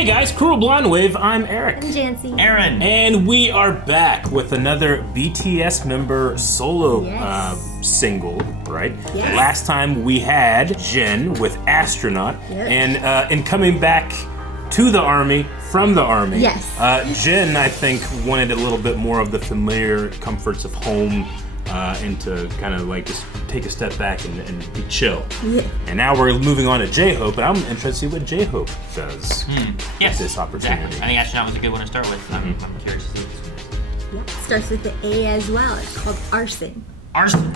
Hey guys, Cruel Blonde Wave, I'm Eric. I'm Janci Aaron. And we are back with another BTS member solo single, right? Yes. Last time we had Jin with Astronaut, and in coming back to the army, from the army, Jin, I think, wanted a little bit more of the familiar comforts of home and to kind of like just take a step back and be chill. Yeah. And now we're moving on to J-Hope, and I'm interested to see what J-Hope does with this opportunity. Exactly. I think Astronaut was a good one to start with. I'm curious to see this one. Yeah, it starts with the A as well. It's called Arson. Arson.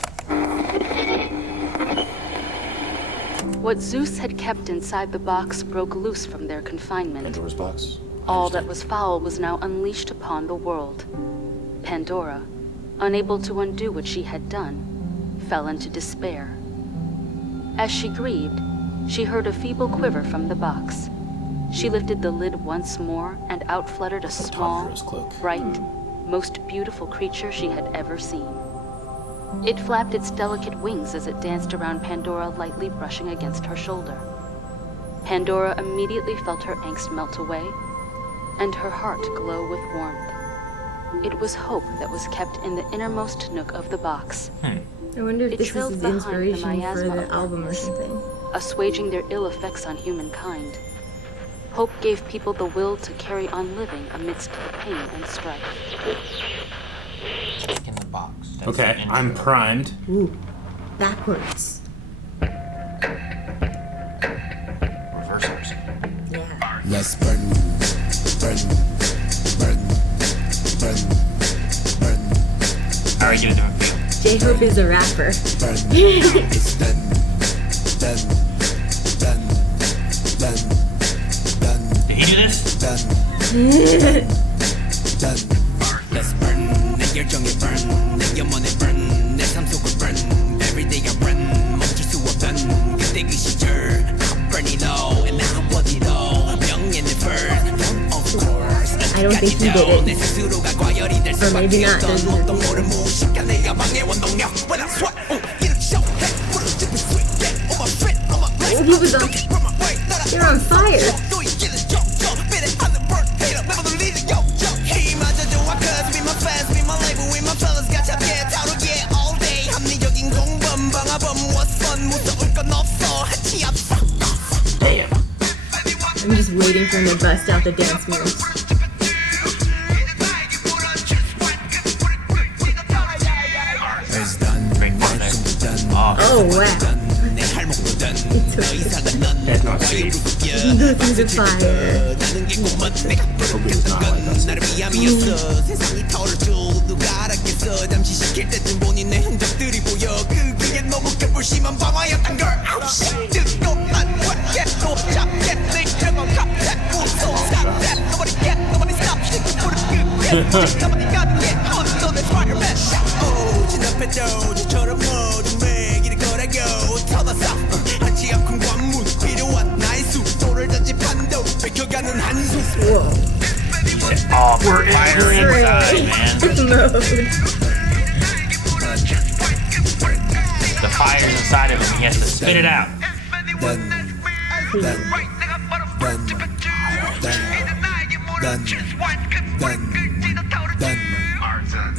What Zeus had kept inside the box broke loose from their confinement. Pandora's box. All that was foul was now unleashed upon the world. Pandora, unable to undo what she had done, fell into despair. As she grieved, she heard a feeble quiver from the box. She lifted the lid once more, and out fluttered a small, bright, most beautiful creature she had ever seen. It flapped its delicate wings as it danced around Pandora, lightly brushing against her shoulder. Pandora immediately felt her angst melt away, and her heart glow with warmth. It was hope that was kept in the innermost nook of the box. I wonder if this is the inspiration for the album or something. Assuaging their ill effects on humankind. Hope gave people the will to carry on living amidst the pain and strife. Stick in the box. That's Okay, I'm primed. Ooh, backwards. Reversals. Yeah. Let's burn, burn, burn, burn, burn. How are you gonna do it feel? J-Hope is a rapper. Burn. It's done, done, done, done, done. Did he do this? Done, done. Let's burn. 내 열정에 burn. 내 영혼에 burn. 내 삶 속을 burn. Every day I run. 멈출 수 없던 그때 그 시절. I'm burning low and I want it all. 명예는 burn. Of course. I don't think he did it. 내 스스로가 과열이 될 Or maybe 수밖에 not. 없던 목도 모른 무식한 내 야망의 원동력. When I sweat, 이렇게 show해. What a stupid sweet get. On my feet, on my legs. He was on. You're on fire. Damn. I'm just waiting for him to bust out the dance moves. It's done. Great part there. Oh wow. That's not safe. He can go through the fire. Hope it's not like us. 세상이 털어줘 누가 알았겠어 잠시 시킬 때쯤 본인 내 흔적들이 보여 그게 너무 급불심한 방화였단 걸 아우 씨 뜨겁만 확게 또 잡게 내 경험 갑작 솟아대 Nobody get nobody stop 무릎 꿇게 nobody got get on so the fireman 오 진압해줘 저처럼 모든 매기를 걸어요 터졌어 한치 아픈 관문 필요한 나의 속도를 던지 판도 뺏겨가는 한숨 Oh, we're fire inside, man. Mode. The fire's inside of him. He has to spit it out. done done done done done done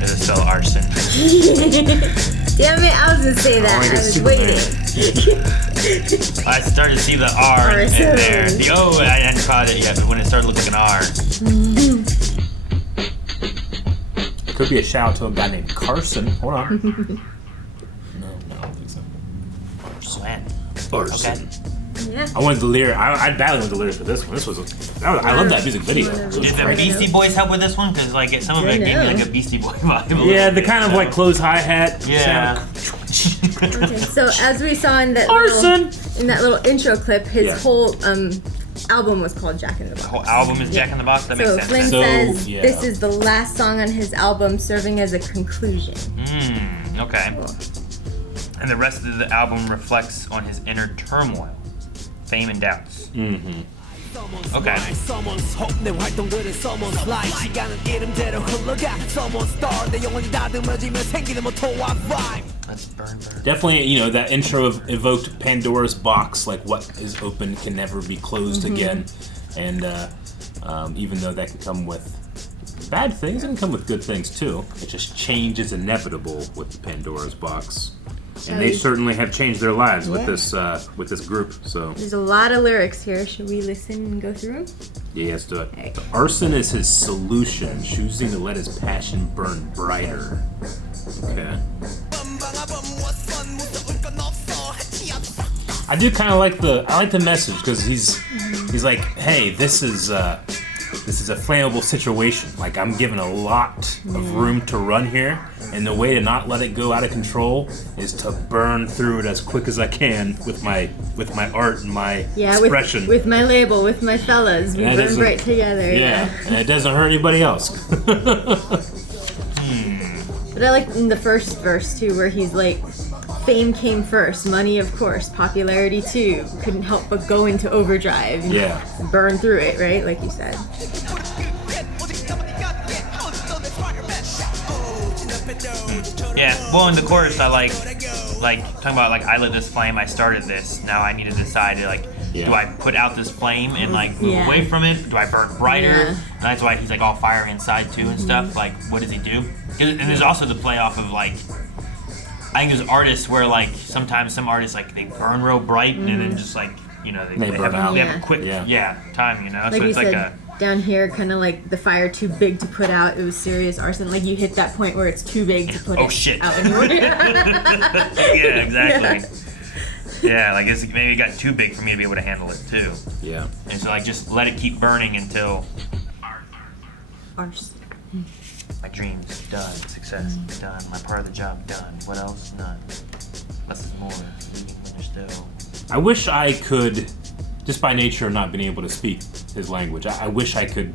This is still arson. Damn it, I was gonna say that. I was waiting. I started to see the R in there. The O, I hadn't caught it yet, but when it started looking like an R. It could be a shout out to a guy named Carson. Hold on. No, I don't think so. Sweat. Arson. Okay. Yeah. I wanted the lyric. I badly wanted the lyrics for this one. I love that music video. Did the Beastie Boys help with this one? Because like some of it gave me like a Beastie Boy vibe. Yeah, the kind of like closed hi-hat. Yeah. Okay, so as we saw in that little intro clip, his whole album was called Jack in the Box. The whole album is Jack in the Box. That makes So sense. Flynn So, says yeah. this is the last song on his album, serving as a conclusion. Okay. And the rest of the album reflects on his inner turmoil, fame and doubts. Okay. Someone's hope 내 활동들은 someone's life 시간은 이름대로 흘러가 Someone's star 내 영혼이 다듬어지면 생기는 모토와 vibe Let's burn. Definitely, that intro evoked Pandora's box, like what is open can never be closed again. And even though that can come with bad things, it can come with good things too. It just change is inevitable with the Pandora's box. And they certainly have changed their lives with this group. So there's a lot of lyrics here. Should we listen and go through them? Yeah, let's do it. Okay. Arson is his solution, choosing to let his passion burn brighter. Okay. I do kind of like the message because he's like, hey, this is a flammable situation. Like, I'm given a lot of room to run here, and the way to not let it go out of control is to burn through it as quick as I can with my art and my expression. With my label, with my fellas, we burn bright together. Yeah, and it doesn't hurt anybody else. But I like in the first verse too, where he's like, fame came first, money of course, popularity too. Couldn't help but go into overdrive. Yeah. Burn through it, right? Like you said. Yeah, well, in the chorus, I like talking about like I lit this flame, I started this. Now I need to decide do I put out this flame and move away from it? Do I burn brighter? Yeah. And that's why he's like all fiery inside too and stuff. Like, what does he do? And there's also the play off of like, I think there's artists where like sometimes some artists like they burn real bright and then just like they burn out. They have a quick time, Like so you it's said, like down here, kind of like the fire too big to put out. It was serious arson. Like you hit that point where it's too big to put out anymore. yeah, exactly. Yeah, like maybe it got too big for me to be able to handle it too. Yeah. And so like just let it keep burning until Arson. my dreams done, success done, my part of the job done. What else? None. Less is more. Even when you're still. I wish I could, just by nature of not being able to speak his language, I wish I could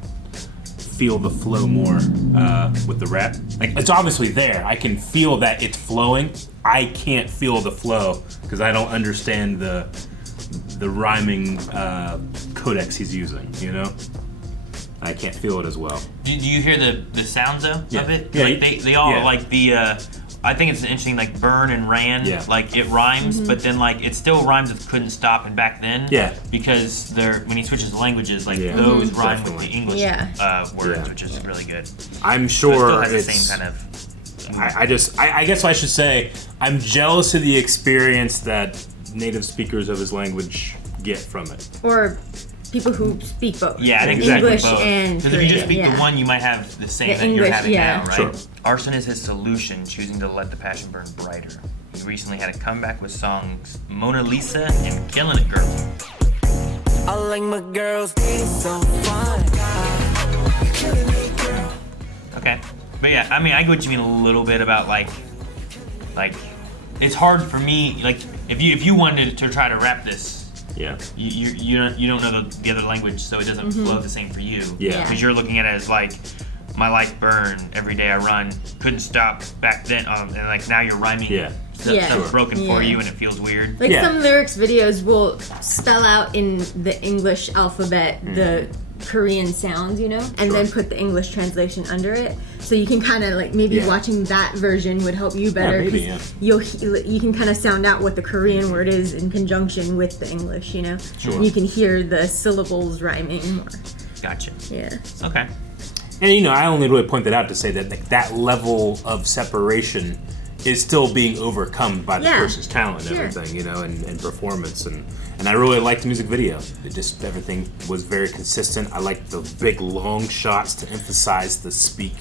feel the flow more with the rap. Like, it's obviously there. I can feel that it's flowing. I can't feel the flow because I don't understand the rhyming codex he's using, I can't feel it as well. Do you hear the sounds of it? Yeah. Like they all like the. I think it's interesting. Like burn and ran. Yeah. Like it rhymes, but then like it still rhymes with couldn't stop and back then. Yeah. Because when he switches languages, like those rhyme with the English words, which is really good. I'm sure so it still has the same kind of. I guess I should say I'm jealous of the experience that native speakers of his language get from it. Or people who speak both. Yeah, exactly. English and because if you just speak the one, you might have the same that you're having now, right? Sure. Arson is his solution, choosing to let the passion burn brighter. He recently had a comeback with songs Mona Lisa and Killin' It Girl. I like my girls being so fun. Okay, but yeah, I mean, I get what you mean a little bit about like it's hard for me. Like, if you wanted to try to rap this. Yeah. You don't know the other language, so it doesn't flow the same for you. Yeah. Because you're looking at it as like, my life burned, every day I run, couldn't stop back then, and like now you're rhyming. Yeah. Stuff's broken for you, and it feels weird. Like some lyrics videos will spell out in the English alphabet the Korean sounds, and then put the English translation under it. So you can kind of like maybe watching that version would help you better because you can kind of sound out what the Korean word is in conjunction with the English, Sure. And you can hear the syllables rhyming more. Gotcha. Yeah. Okay. And I only really point that out to say that like that level of separation is still being overcome by the person's talent and everything, and performance and I really liked the music video. Everything was very consistent. I liked the big long shots to emphasize the speech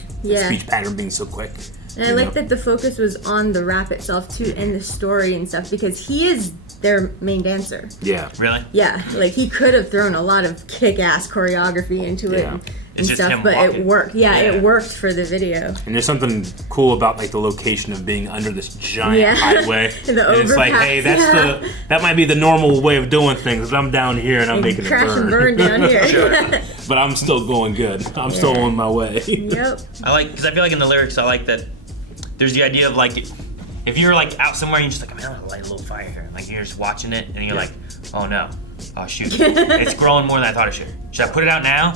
pattern being so quick. And I like that the focus was on the rap itself too and the story and stuff because he is their main dancer. Yeah. Really? Yeah, like he could have thrown a lot of kick-ass choreography into it and stuff, but it worked. Yeah, it worked for the video. And there's something cool about like the location of being under this giant highway. And it's like, hey, that might be the normal way of doing things. But I'm down here and I'm making it burn. Crash and burn down here. But I'm still going good. I'm still on my way. Yep. Because I feel like in the lyrics, I like that there's the idea of like, if you're like out somewhere and you're just like, I'm gonna light a little fire here. Like you're just watching it and you're like, oh no, oh shoot, it's growing more than I thought it should. Should I put it out now?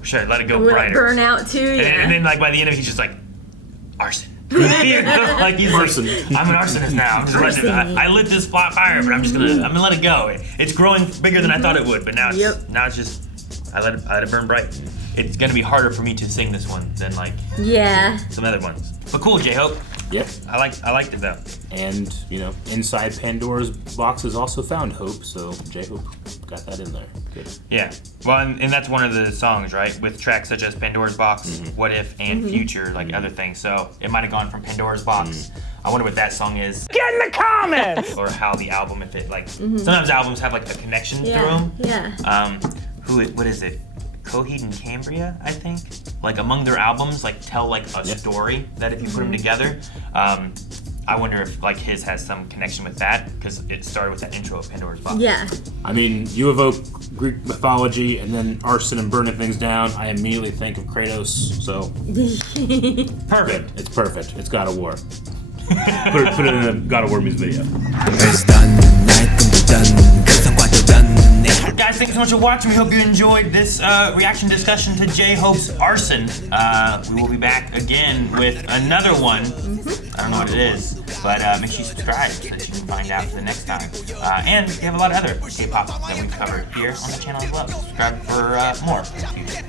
Or should I let it go brighter? Burn out too? And then like by the end of it, he's just like, arson. Like he's Arson. like, I'm an arsonist now. I'm just letting it, I lit this fire, but I'm gonna let it go. It's growing bigger than I thought it would, but now it's just I let it burn bright. It's gonna be harder for me to sing this one than like some other ones. But cool, J-Hope. Yep. I liked it though. And, you know, inside Pandora's box is also found Hope, so J-Hope got that in there. Good. Yeah. Well, and that's one of the songs, right? With tracks such as Pandora's Box, What If, and Future, like other things. So it might have gone from Pandora's Box. I wonder what that song is. Get in the comments! Or how the album, if it like, sometimes albums have like a connection through them. Yeah. What is it? Coheed and Cambria, I think. Like among their albums, like tell like a story that if you put them together. I wonder if like his has some connection with that because it started with that intro of Pandora's Box. Yeah. I mean, you evoke Greek mythology and then arson and burning things down. I immediately think of Kratos, so. Perfect. It's perfect. It's God of War. put it in a God of War music video. Guys, thanks so much for watching. We hope you enjoyed this reaction discussion to J-Hope's Arson. We will be back again with another one. I don't know what it is, but make sure you subscribe so that you can find out the next time. And we have a lot of other K-pop that we've covered here on the channel as well. Subscribe for more in the future.